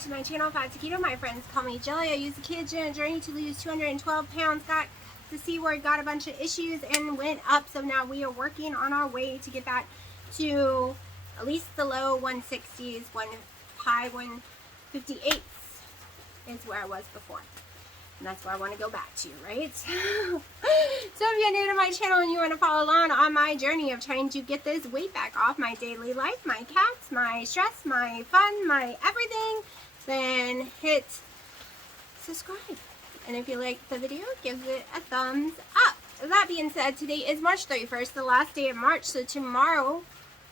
to my channel, Fat to Keto. My friends call me Jelly. I use the ketogenic journey to lose 212 pounds. Got the C word, got a bunch of issues and went up. So now we are working on our way to get back to at least the low 160s, high 158s is where I was before. And that's where I want to go back to, right? So if you're new to my channel and you want to follow along on my journey of trying to get this weight back off my daily life, my cats, my stress, my fun, my everything, then hit subscribe. And if you like the video, give it a thumbs up. That being said, today is March 31st, the last day of March. So tomorrow,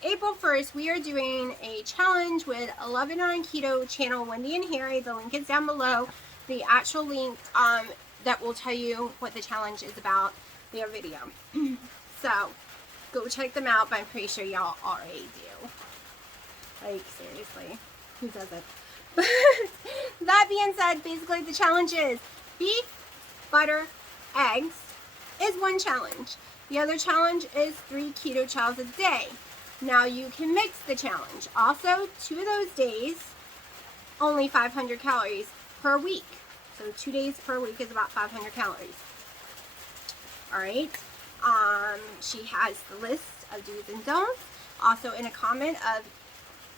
April 1st, we are doing a challenge with It On Keto channel, Wendy and Harry. The link is down below. The actual link that will tell you what the challenge is about, their video. So go check them out, but I'm pretty sure y'all already do. Like, seriously, who doesn't? But that being said, basically the challenge is beef, butter, eggs is one challenge. The other challenge is 3 keto chows a day. Now you can mix the challenge. Also, 2 of those days, only 500 calories per week. So 2 days per week is about 500 calories. Alright. She has the list of do's and don'ts. Also in a comment of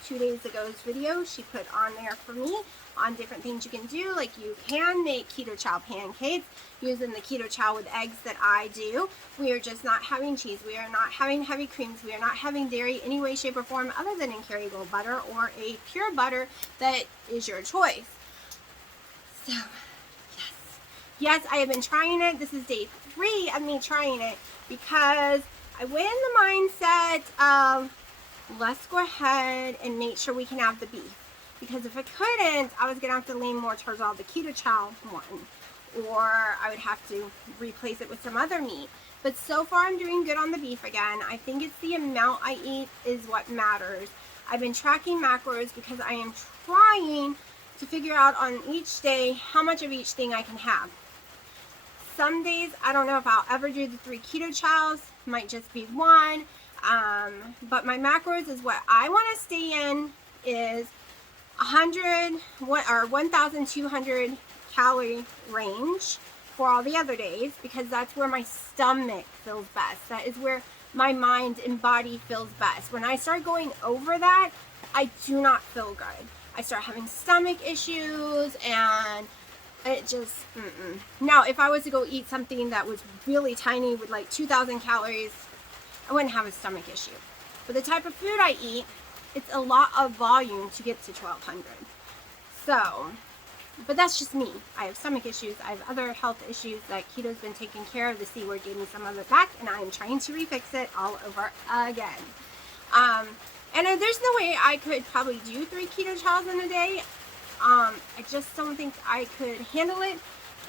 2 days ago's video, she put on there for me on different things you can do. Like you can make keto chow pancakes using the keto chow with eggs that I do. We are just not having cheese. We are not having heavy creams. We are not having dairy any way, shape, or form other than in Kerrygold butter or a pure butter that is your choice. So, yes, I have been trying it. This is day 3 of me trying it because I went in the mindset of let's go ahead and make sure we can have the beef. Because if I couldn't, I was going to have to lean more towards all the keto chow one. Or I would have to replace it with some other meat. But so far I'm doing good on the beef again. I think it's the amount I eat is what matters. I've been tracking macros because I am trying to figure out on each day how much of each thing I can have. Some days, I don't know if I'll ever do the 3 keto chows. Might just be 1. But my macros is what I want to stay in is 1,200 calorie range for all the other days because that's where my stomach feels best. That is where my mind and body feels best. When I start going over that, I do not feel good. I start having stomach issues and it just, Now, if I was to go eat something that was really tiny with like 2,000 calories, I wouldn't have a stomach issue. But the type of food I eat, it's a lot of volume to get to 1,200. So, but that's just me. I have stomach issues. I have other health issues that keto's been taking care of. The C word gave me some of it back, and I am trying to refix it all over again. And there's no way I could probably do 3 keto chows in a day. I just don't think I could handle it.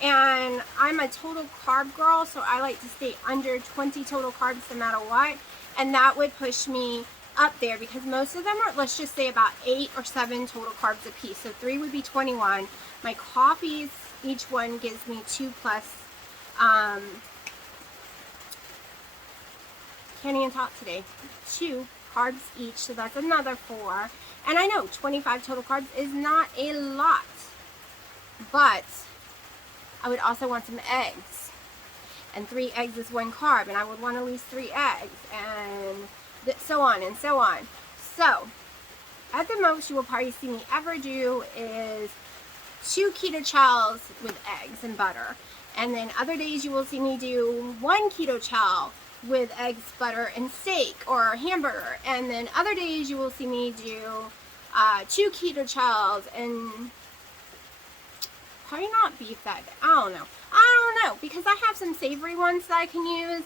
And I'm a total carb girl, so I like to stay under 20 total carbs no matter what. And that would push me up there because most of them are, let's just say about 8 or 7 total carbs a piece. So 3 would be 21. My coffees, each one gives me 2 plus, can't even talk today, 2 carbs each, so that's another 4. And I know 25 total carbs is not a lot, but I would also want some eggs, and 3 eggs is 1 carb, and I would want at least 3 eggs, and so on and so on. So at the most you will probably see me ever do is 2 keto chows with eggs and butter, and then other days you will see me do 1 keto chow with eggs, butter, and steak or hamburger, and then other days you will see me do 2 keto chows and probably not beef that day. I don't know because I have some savory ones that I can use.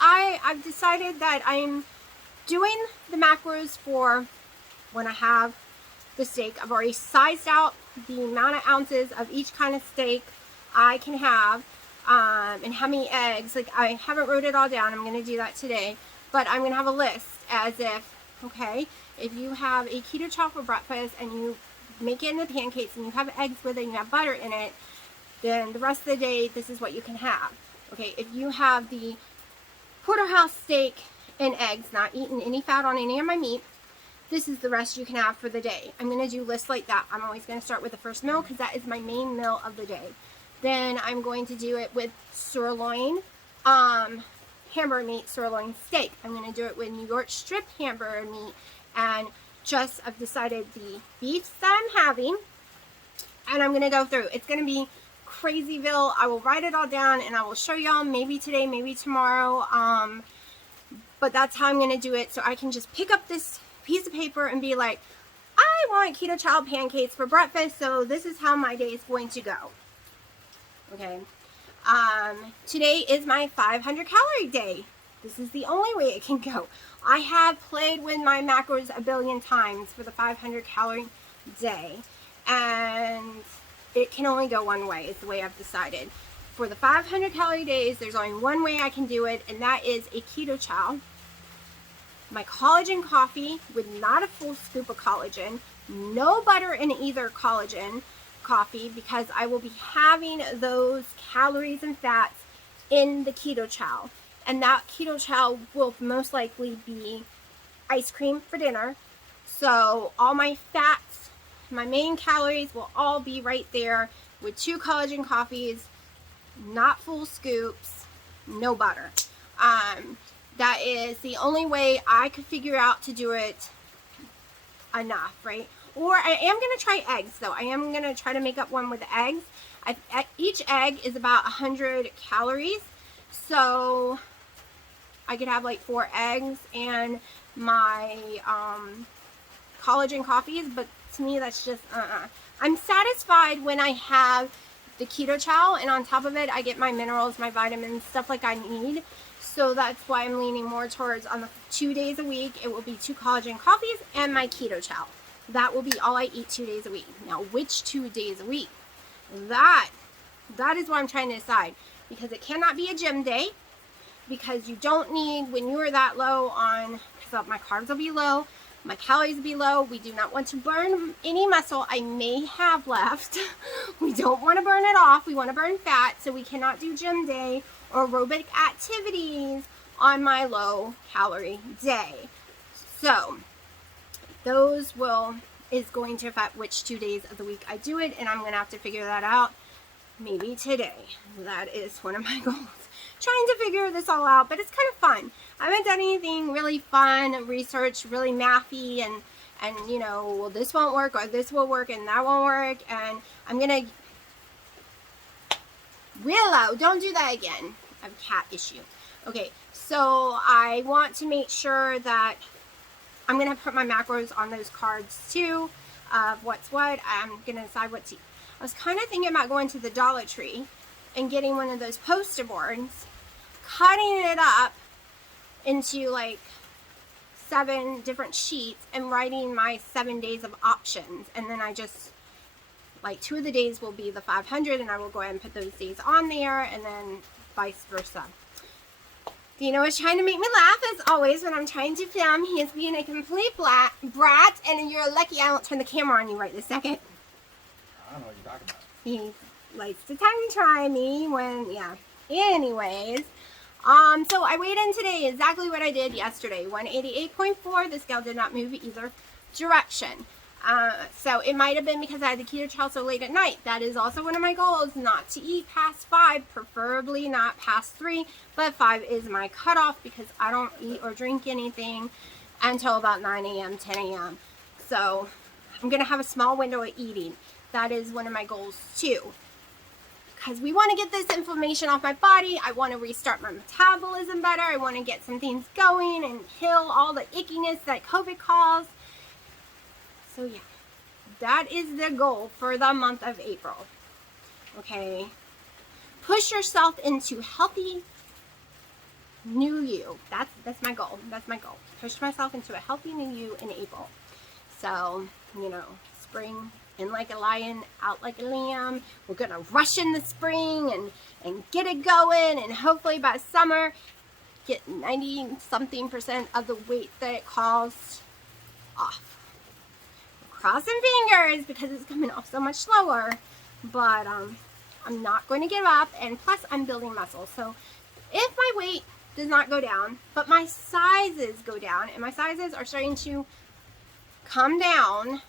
I've decided that I'm doing the macros for when I have the steak. I've already sized out the amount of ounces of each kind of steak I can have. And how many eggs. Like, I haven't wrote it all down. I'm going to do that today. But I'm going to have a list as if, okay, if you have a keto chow for breakfast and you make it into pancakes and you have eggs with it and you have butter in it, then the rest of the day, this is what you can have. Okay, if you have the porterhouse steak and eggs, not eating any fat on any of my meat, this is the rest you can have for the day. I'm going to do lists like that. I'm always going to start with the first meal because that is my main meal of the day. Then I'm going to do it with sirloin, hamburger meat, sirloin steak. I'm going to do it with New York strip hamburger meat, and just I've decided the beefs that I'm having, and I'm going to go through. It's going to be crazyville. I will write it all down and I will show y'all maybe today, maybe tomorrow. But that's how I'm going to do it, so I can just pick up this piece of paper and be like, I want keto child pancakes for breakfast, so this is how my day is going to go. Okay. Today is my 500 calorie day. This is the only way it can go. I have played with my macros a billion times for the 500 calorie day, and it can only go one way, is the way I've decided. For the 500 calorie days, there's only one way I can do it, and that is a keto chow. My collagen coffee with not a full scoop of collagen, no butter in either collagen coffee, because I will be having those calories and fats in the keto chow. And that keto chow will most likely be ice cream for dinner. So all my fats, my main calories will all be right there with 2 collagen coffees, not full scoops, no butter. That is the only way I could figure out to do it enough, right? Or I am going to try eggs, though. I am going to try to make up one with eggs. Each egg is about 100 calories, so I could have like 4 eggs and my collagen coffees, but to me that's just I'm satisfied when I have the keto chow, and on top of it I get my minerals, my vitamins, stuff like I need. So that's why I'm leaning more towards, on the 2 days a week, it will be 2 collagen coffees and my keto chow. That will be all I eat 2 days a week. Now, which 2 days a week? That is what I'm trying to decide, because it cannot be a gym day, because you don't need, when you are that low on, because my carbs will be low, my calories will be low. We do not want to burn any muscle I may have left. We don't want to burn it off. We want to burn fat, so we cannot do gym day or aerobic activities on my low calorie day. So those is going to affect which 2 days of the week I do it, and I'm going to have to figure that out maybe today. That is one of my goals. Trying to figure this all out, but it's kind of fun. I haven't done anything really fun, research, really mathy, and you know, well, this won't work, or this will work, and that won't work, and I'm gonna, Willow, don't do that again. I have a cat issue. Okay, so I want to make sure that I'm gonna put my macros on those cards too, of what's what. I'm gonna decide what to eat. I was kind of thinking about going to the Dollar Tree and getting one of those poster boards, cutting it up into like 7 different sheets and writing my 7 days of options, and then I just, like, 2 of the days will be the 500, and I will go ahead and put those days on there, and then vice versa. Dino is trying to make me laugh, as always, when I'm trying to film. He is being a complete brat, and you're lucky I don't turn the camera on you right this second. I don't know what you're talking about. He likes to tongue try me when, yeah. Anyways, so I weighed in today exactly what I did yesterday. 188.4. The scale did not move either direction. So it might have been because I had the keto chow so late at night. That is also one of my goals, not to eat past 5, preferably not past 3, but 5 is my cutoff because I don't eat or drink anything until about 9 a.m., 10 a.m. So I'm going to have a small window of eating. That is one of my goals too, because we want to get this inflammation off my body. I want to restart my metabolism better. I want to get some things going and kill all the ickiness that COVID caused. So yeah, that is the goal for the month of April. Okay, push yourself into healthy new you. That's my goal. That's my goal. Push myself into a healthy new you in April. So, you know, spring in like a lion, out like a lamb. We're gonna rush in the spring and get it going, and hopefully by summer get 90-something% of the weight that it caused off. I'm crossing fingers because it's coming off so much slower, but I'm not going to give up, and plus I'm building muscle. So if my weight does not go down, but my sizes go down, and my sizes are starting to come down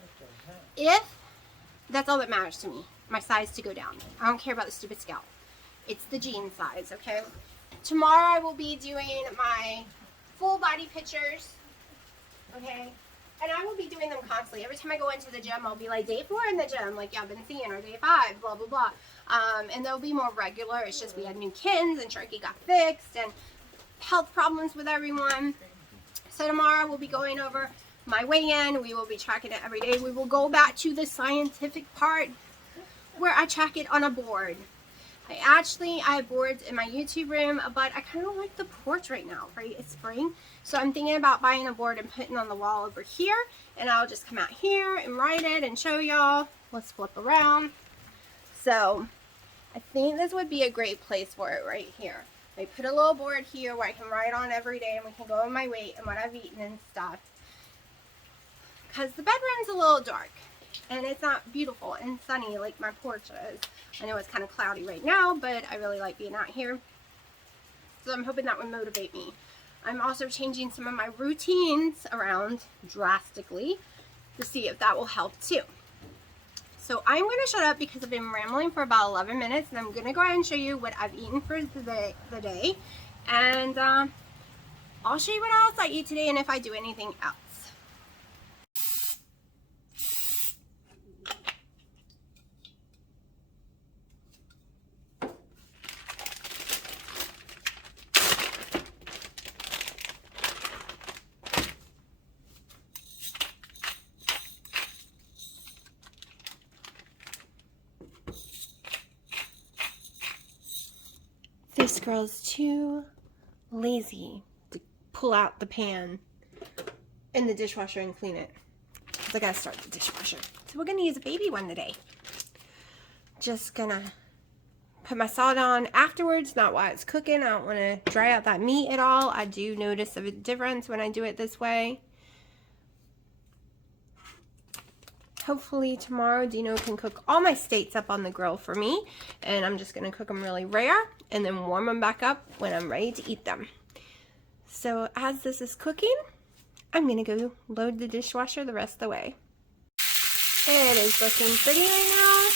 if that's all that matters to me. My size to go down. I don't care about the stupid scale. It's the jean size, okay? Tomorrow I will be doing my full body pictures, okay? And I will be doing them constantly. Every time I go into the gym, I'll be like, day 4 in the gym, like y'all been seeing, or day 5, blah, blah, blah. And they'll be more regular. It's just we had new kittens and Sharky got fixed and health problems with everyone. So tomorrow we'll be going over my weigh-in. We will be tracking it every day. We will go back to the scientific part where I track it on a board. I have boards in my YouTube room, but I kind of like the porch right now, right? It's spring. So I'm thinking about buying a board and putting it on the wall over here. And I'll just come out here and write it and show y'all. Let's flip around. So I think this would be a great place for it right here. I put a little board here where I can write on every day and we can go over my weight and what I've eaten and stuff. Because the bedroom's a little dark. And it's not beautiful and sunny like my porch is. I know it's kind of cloudy right now, but I really like being out here. So I'm hoping that would motivate me. I'm also changing some of my routines around drastically to see if that will help too. So I'm going to shut up because I've been rambling for about 11 minutes. And I'm going to go ahead and show you what I've eaten for the day. And I'll show you what else I eat today and if I do anything else. This girl's too lazy to pull out the pan in the dishwasher and clean it. Because I gotta start the dishwasher. So we're gonna use a baby one today. Just gonna put my salt on afterwards, not while it's cooking. I don't wanna dry out that meat at all. I do notice a difference when I do it this way. Hopefully tomorrow Dino can cook all my steaks up on the grill for me. And I'm just going to cook them really rare and then warm them back up when I'm ready to eat them. So as this is cooking, I'm going to go load the dishwasher the rest of the way. It is looking pretty right now.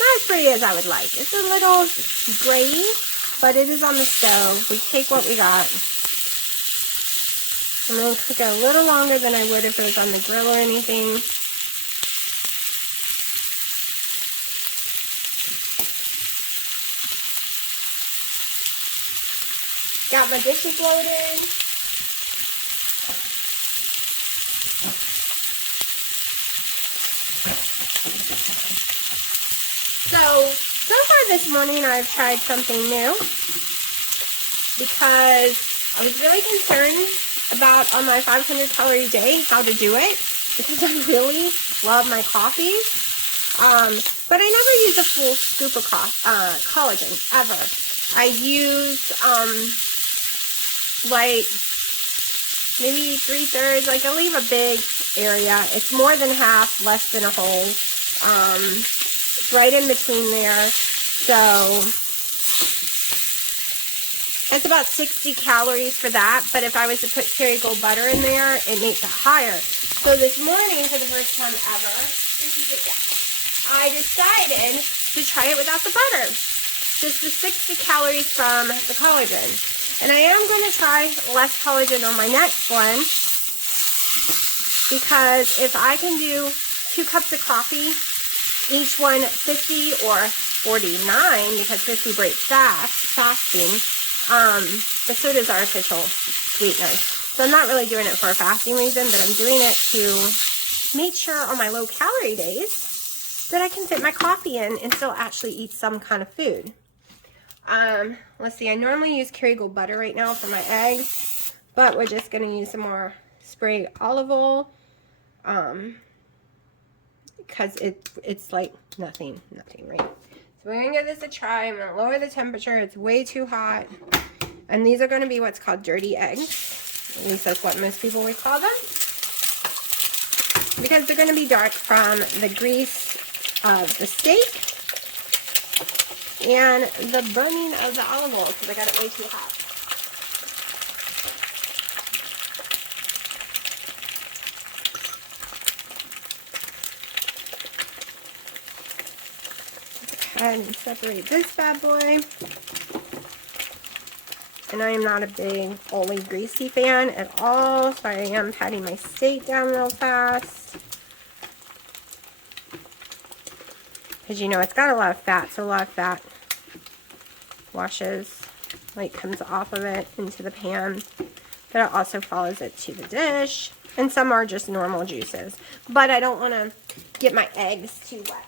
Not as pretty as I would like. It's a little gray, but it is on the stove. We take what we got. I'm going to cook it a little longer than I would if it was on the grill or anything. Got my dishes loaded. So far this morning I've tried something new because I was really concerned about on my 500 calorie day how to do it because I really love my coffee. But I never use a full scoop of collagen ever. I use like maybe 3/3. Like I leave a big area. It's more than half, less than a whole. It's right in between there. So it's about 60 calories for that, but if I was to put Kerrygold butter in there, it makes it higher. So this morning, for the first time ever, I decided to try it without the butter. Just the 60 calories from the collagen. And I am going to try less collagen on my next one, because if I can do 2 cups of coffee, each one 50 or 49, because 50 breaks fasting. The soda is artificial sweeteners. So I'm not really doing it for a fasting reason, but I'm doing it to make sure on my low calorie days that I can fit my coffee in and still actually eat some kind of food. Let's see, I normally use Kerrygold butter right now for my eggs, but we're just going to use some more spray olive oil, because it's like nothing, right? So we're going to give this a try. I'm going to lower the temperature. It's way too hot. And these are going to be what's called dirty eggs. At least that's what most people would call them. Because they're going to be dark from the grease of the steak and the burning of the olive oil, because I got it way too hot. ahead and separate this bad boy. And I am not a big oily greasy fan at all, so I am patting my steak down real fast. Because you know it's got a lot of fat, so a lot of fat washes, like comes off of it into the pan. But it also follows it to the dish. And some are just normal juices. But I don't want to get my eggs too wet.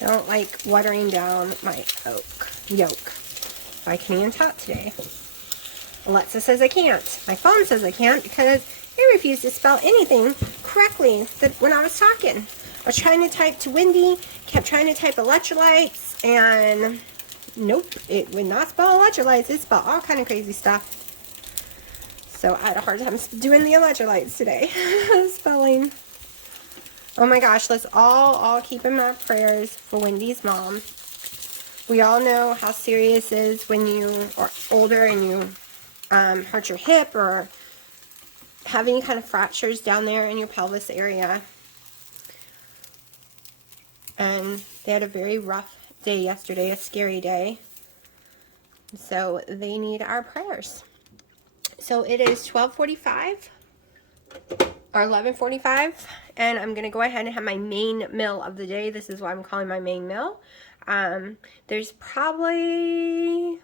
I don't like watering down my yolk. I can't even talk today. Alexa says I can't. My phone says I can't because it refused to spell anything correctly when I was talking. I was trying to type to Wendy, kept trying to type electrolytes, and nope, it would not spell electrolytes. It spelled all kind of crazy stuff. So I had a hard time doing the electrolytes today. Spelling. Oh my gosh, let's all keep in our prayers for Wendy's mom. We all know how serious it is when you are older and you hurt your hip or have any kind of fractures down there in your pelvis area. And they had a very rough day yesterday, a scary day. So they need our prayers. So it is 12:45 or 11:45, and I'm going to go ahead and have my main meal of the day. This is what I'm calling my main meal. There's probably, I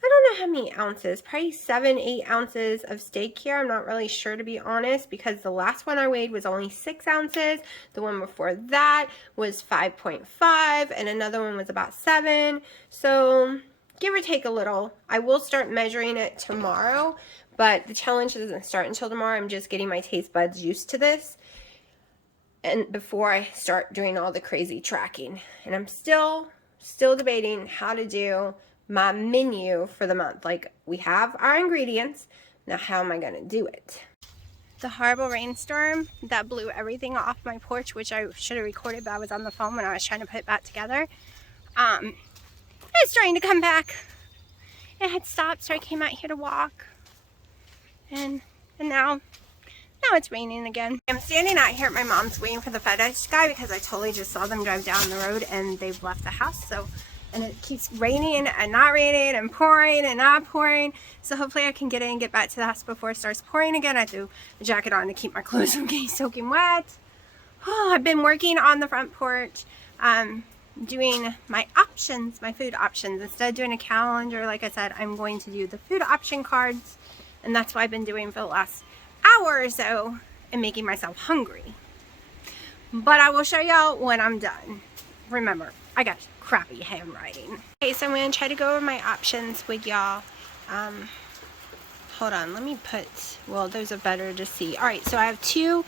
don't know how many ounces, probably 7-8 ounces of steak here. I'm not really sure, to be honest, because the last one I weighed was only 6 ounces. The one before that was 5.5, and another one was about 7. So give or take a little. I will start measuring it tomorrow, but the challenge doesn't start until tomorrow. I'm just getting my taste buds used to this, and before I start doing all the crazy tracking. And I'm still debating how to do my menu for the month. Like, we have our ingredients. Now, how am I going to do it? The horrible rainstorm that blew everything off my porch, which I should have recorded, but I was on the phone when I was trying to put it back together. It's starting to come back. It had stopped, so I came out here to walk. And now it's raining again. I'm standing out here at my mom's waiting for the FedEx guy because I totally just saw them drive down the road and they've left the house. And it keeps raining and not raining and pouring and not pouring. So hopefully I can get in and get back to the house before it starts pouring again. I threw a jacket on to keep my clothes from getting soaking wet. Oh, I've been working on the front porch, doing my options, my food options. Instead of doing a calendar, like I said, I'm going to do the food option cards. And that's what I've been doing for the last hour or so and making myself hungry. But I will show y'all when I'm done. Remember, I got crappy handwriting. Okay, so I'm going to try to go over my options with y'all. Hold on, let me put, well, those are better to see. Alright, so I have two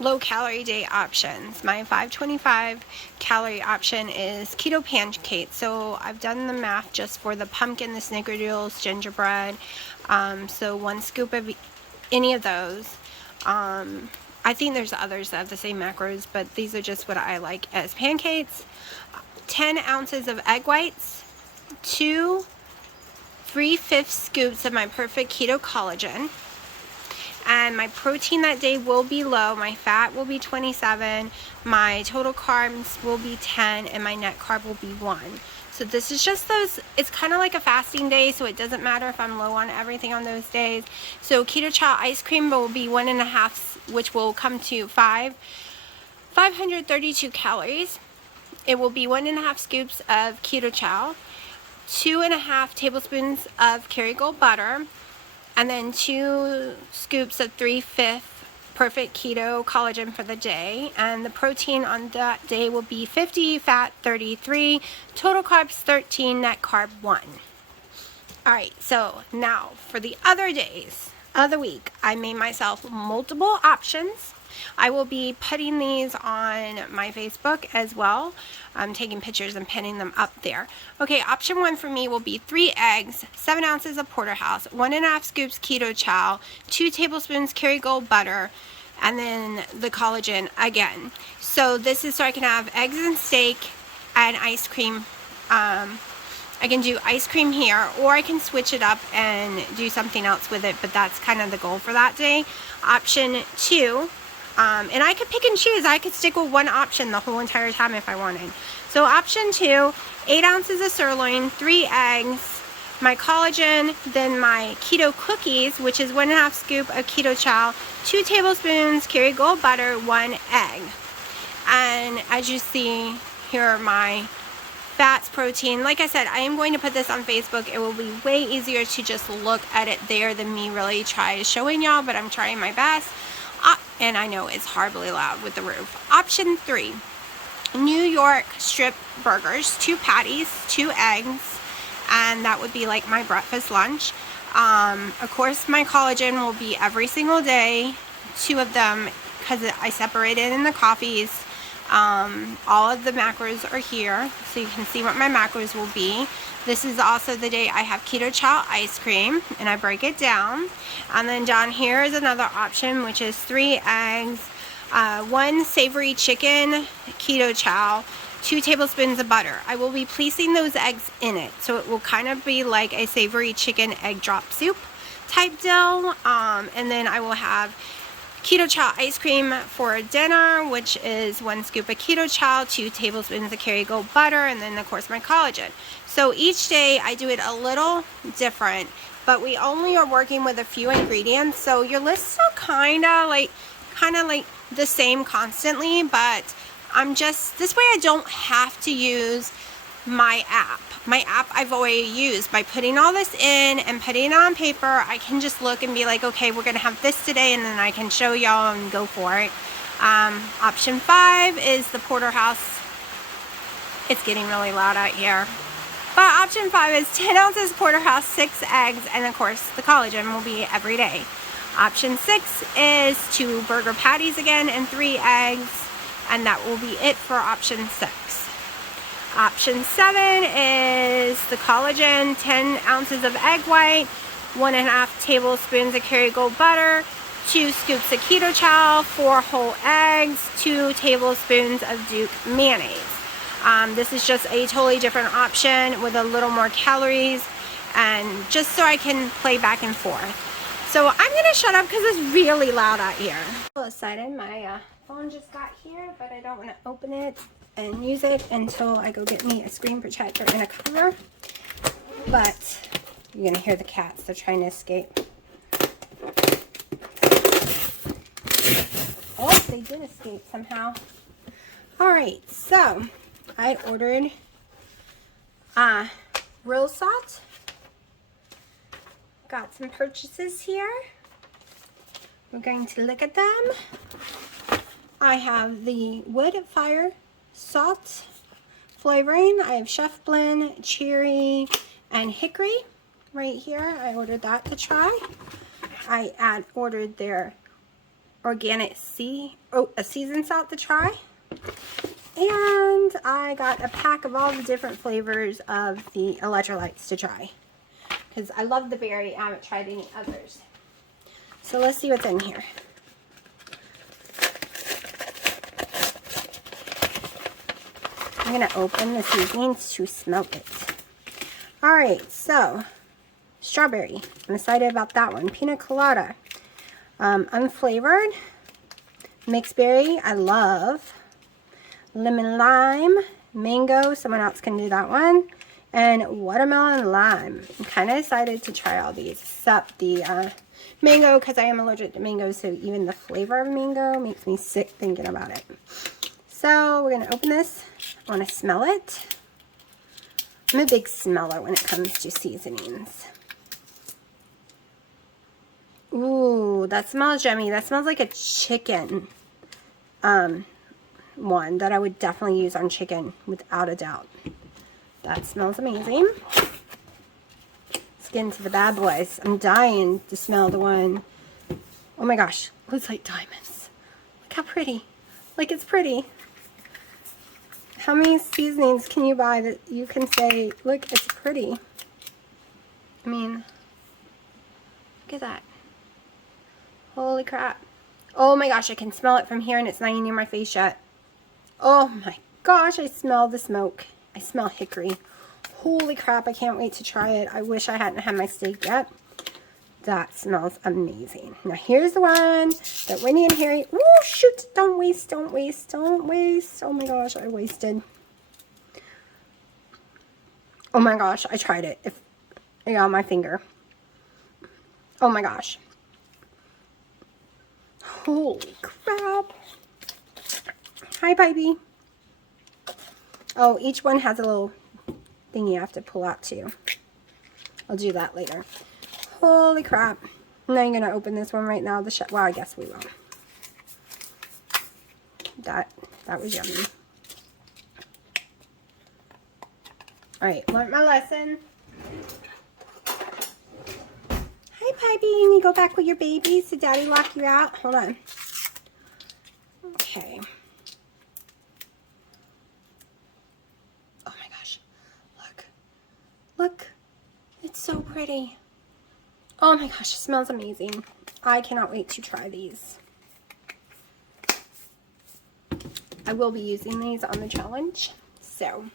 low calorie day options. My 525 calorie option is keto pancakes. So I've done the math just for the pumpkin, the snickerdoodles, gingerbread. So 1 scoop of any of those. I think there's others that have the same macros, but these are just what I like as pancakes. 10 ounces of egg whites, 2 3/5 scoops of my perfect keto collagen. And my protein that day will be low. My fat will be 27. My total carbs will be 10, and my net carb will be 1. So this is just those, it's kind of like a fasting day, so it doesn't matter if I'm low on everything on those days. So keto chow ice cream will be 1.5, which will come to 532 calories. It will be 1.5 scoops of keto chow, 2.5 tablespoons of Kerrygold butter, and then 2 scoops of 3/5 perfect keto collagen for the day. And the protein on that day will be 50, fat 33, total carbs 13, net carb 1. Alright, so now for the other days of the week, I made myself multiple options. I will be putting these on my Facebook as well. I'm taking pictures and pinning them up there. Okay, option 1 for me will be 3 eggs, 7 ounces of porterhouse, 1.5 scoops keto chow, 2 tablespoons Kerrygold butter, and then the collagen again. So this is so I can have eggs and steak and ice cream I can do ice cream here, or I can switch it up and do something else with it, but that's kind of the goal for that day. Option 2, and I could pick and choose. I could stick with one option the whole entire time if I wanted. So option 2, 8 ounces of sirloin, 3 eggs, my collagen, then my keto cookies, which is 1.5 scoop of keto chow, 2 tablespoons Kerrygold butter, 1 egg. And as you see, here are my fats, protein. Like I said, I am going to put this on Facebook. It will be way easier to just look at it there than me really try showing y'all, but I'm trying my best. And I know it's horribly loud with the roof. Option 3, New York strip burgers, 2 patties, 2 eggs, and that would be like my breakfast lunch. Of course, my collagen will be every single day, 2 of them, because I separate it in the coffees. All of the macros are here, so you can see what my macros will be. This is also the day I have keto chow ice cream, and I break it down. And then down here is another option, which is 3 eggs, 1 savory chicken keto chow, 2 tablespoons of butter. I will be placing those eggs in it, so it will kind of be like a savory chicken egg drop soup type deal. And then I will have keto chow ice cream for dinner, which is 1 scoop of keto chow, 2 tablespoons of Kerrygold butter, and then of course my collagen. So each day I do it a little different, but we only are working with a few ingredients, so your lists are kind of like the same constantly, but I'm just, this way I don't have to use my app. My app I've already used. By putting all this in and putting it on paper, I can just look and be like, okay, we're gonna have this today, and then I can show y'all and go for it. Option 5 is the porterhouse. It's getting really loud out here. But option 5 is 10 ounces porterhouse, 6 eggs, and of course the collagen will be every day. Option 6 is 2 burger patties again and 3 eggs, and that will be it for option 6. Option 7 is the collagen, 10 ounces of egg white, 1.5 tablespoons of Kerrygold butter, 2 scoops of keto chow, 4 whole eggs, 2 tablespoons of Duke mayonnaise. This is just a totally different option with a little more calories, and just so I can play back and forth. So I'm gonna shut up because it's really loud out here. I'm excited. My phone just got here, but I don't want to open it and use it until I go get me a screen protector and a cover. But you're gonna hear the cats. They're trying to escape. Oh, they did escape somehow. Alright, so I ordered real salt. Got some purchases here. We're going to look at them. I have the wood fire salt flavoring. I have chef blend, cherry, and hickory right here. I ordered that to try. I ordered their organic seasoned salt to try. And I got a pack of all the different flavors of the electrolytes to try, because I love the berry. I haven't tried any others. So let's see what's in here. I'm going to open the seasonings to smell it. Alright, so strawberry. I'm excited about that one. Pina colada. Unflavored. Mixed berry. I love. Lemon lime. Mango. Someone else can do that one. And watermelon lime. I'm kind of excited to try all these, except the mango, because I am allergic to mango, so even the flavor of mango makes me sick thinking about it. So we're going to open this. I want to smell it. I'm a big smeller when it comes to seasonings. Ooh, that smells yummy. That smells like a chicken one that I would definitely use on chicken without a doubt. That smells amazing. Let's get into the bad boys. I'm dying to smell the one. Oh my gosh, looks like diamonds. Look how pretty. Like, it's pretty. How many seasonings can you buy that you can say, look, it's pretty? I mean, look at that. Holy crap. Oh my gosh, I can smell it from here and it's not even near my face yet. Oh my gosh, I smell the smoke. I smell hickory. Holy crap, I can't wait to try it. I wish I hadn't had my steak yet. That smells amazing. Now here's the one that Winnie and Harry, oh shoot, don't waste, don't waste, don't waste. Oh my gosh, I wasted. Oh my gosh, I tried it. I got my finger. Oh my gosh. Holy crap. Hi, baby. Oh, each one has a little thing you have to pull out too. I'll do that later. Holy crap. Now you're going to open this one right now. Well, I guess we will. That was yummy. Alright, learned my lesson. Hi, Pipey. You need to go back with your babies? Did Daddy lock you out? Hold on. Okay. Oh my gosh. Look. Look. It's so pretty. Oh my gosh, it smells amazing. I cannot wait to try these. I will be using these on the challenge. So,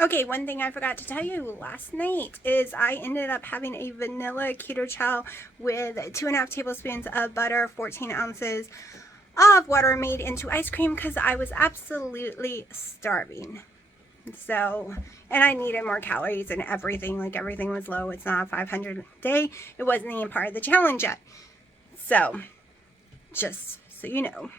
okay, one thing I forgot to tell you last night is I ended up having a vanilla keto chow with 2.5 tablespoons of butter, 14 ounces of water made into ice cream because I was absolutely starving. So, and I needed more calories and everything. Like, everything was low. It's not a 500 a day. It wasn't even part of the challenge yet. So, just so you know.